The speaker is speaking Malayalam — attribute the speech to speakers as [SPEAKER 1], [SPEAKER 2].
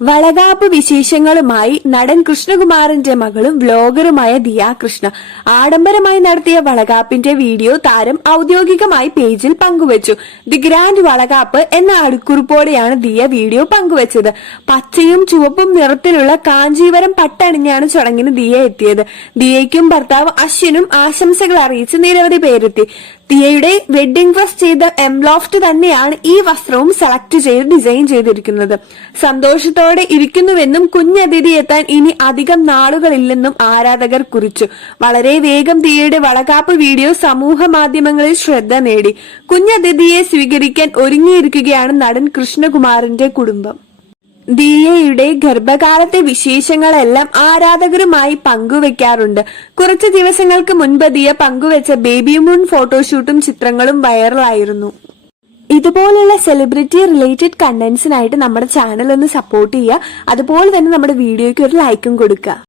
[SPEAKER 1] വളകാപ്പ് വിശേഷങ്ങളുമായി നടൻ കൃഷ്ണകുമാറിന്റെ മകളും വ്ലോഗറുമായ ദിയ കൃഷ്ണ. ആഡംബരമായി നടത്തിയ വളകാപ്പിന്റെ വീഡിയോ താരം ഔദ്യോഗികമായി പേജിൽ പങ്കുവച്ചു. ദി ഗ്രാൻഡ് വളകാപ്പ് എന്ന അടുക്കുറിപ്പോടെയാണ് ദിയ വീഡിയോ പങ്കുവച്ചത്. പച്ചയും ചുവപ്പും നിറത്തിലുള്ള കാഞ്ചീവരം പട്ടണിഞ്ഞാണ് ചടങ്ങിന് ദിയ എത്തിയത്. ദിയയ്ക്കും ഭർത്താവ് അശ്വിനും ആശംസകൾ അറിയിച്ച് നിരവധി പേരെത്തി. ദിയയുടെ വെഡിംഗ് ഡ്രസ് ചെയ്ത എംലോഫ്റ്റ് തന്നെയാണ് ഈ വസ്ത്രവും സെലക്ട് ചെയ്ത് ഡിസൈൻ ചെയ്തിരിക്കുന്നത്. സന്തോഷത്തോടെ ഇരിക്കുന്നുവെന്നും കുഞ്ഞതിഥി എത്താൻ ഇനി അധികം നാളുകളില്ലെന്നും ആരാധകർ കുറിച്ചു. വളരെ വേഗം ദിയയുടെ വളകാപ്പ് വീഡിയോ സമൂഹ മാധ്യമങ്ങളിൽ ശ്രദ്ധ നേടി. കുഞ്ഞതിഥിയെ സ്വീകരിക്കാൻ ഒരുങ്ങിയിരിക്കുകയാണ് നടൻ കൃഷ്ണകുമാറിന്റെ കുടുംബം. ദിയയുടെ ഗർഭകാലത്തെ വിശേഷങ്ങളെല്ലാം ആരാധകരുമായി പങ്കുവെക്കാറുണ്ട്. കുറച്ച് ദിവസങ്ങൾക്ക് മുൻപ് ദിയ പങ്കുവെച്ച ബേബി മൂൺ ഫോട്ടോഷൂട്ടും ചിത്രങ്ങളും വൈറലായിരുന്നു. ഇതുപോലുള്ള സെലിബ്രിറ്റി റിലേറ്റഡ് കണ്ടന്റ്സിനായിട്ട് നമ്മുടെ ചാനൽ ഒന്ന് സപ്പോർട്ട് ചെയ്യുക. അതുപോലെ തന്നെ നമ്മുടെ വീഡിയോയ്ക്ക് ഒരു ലൈക്കും കൊടുക്കുക.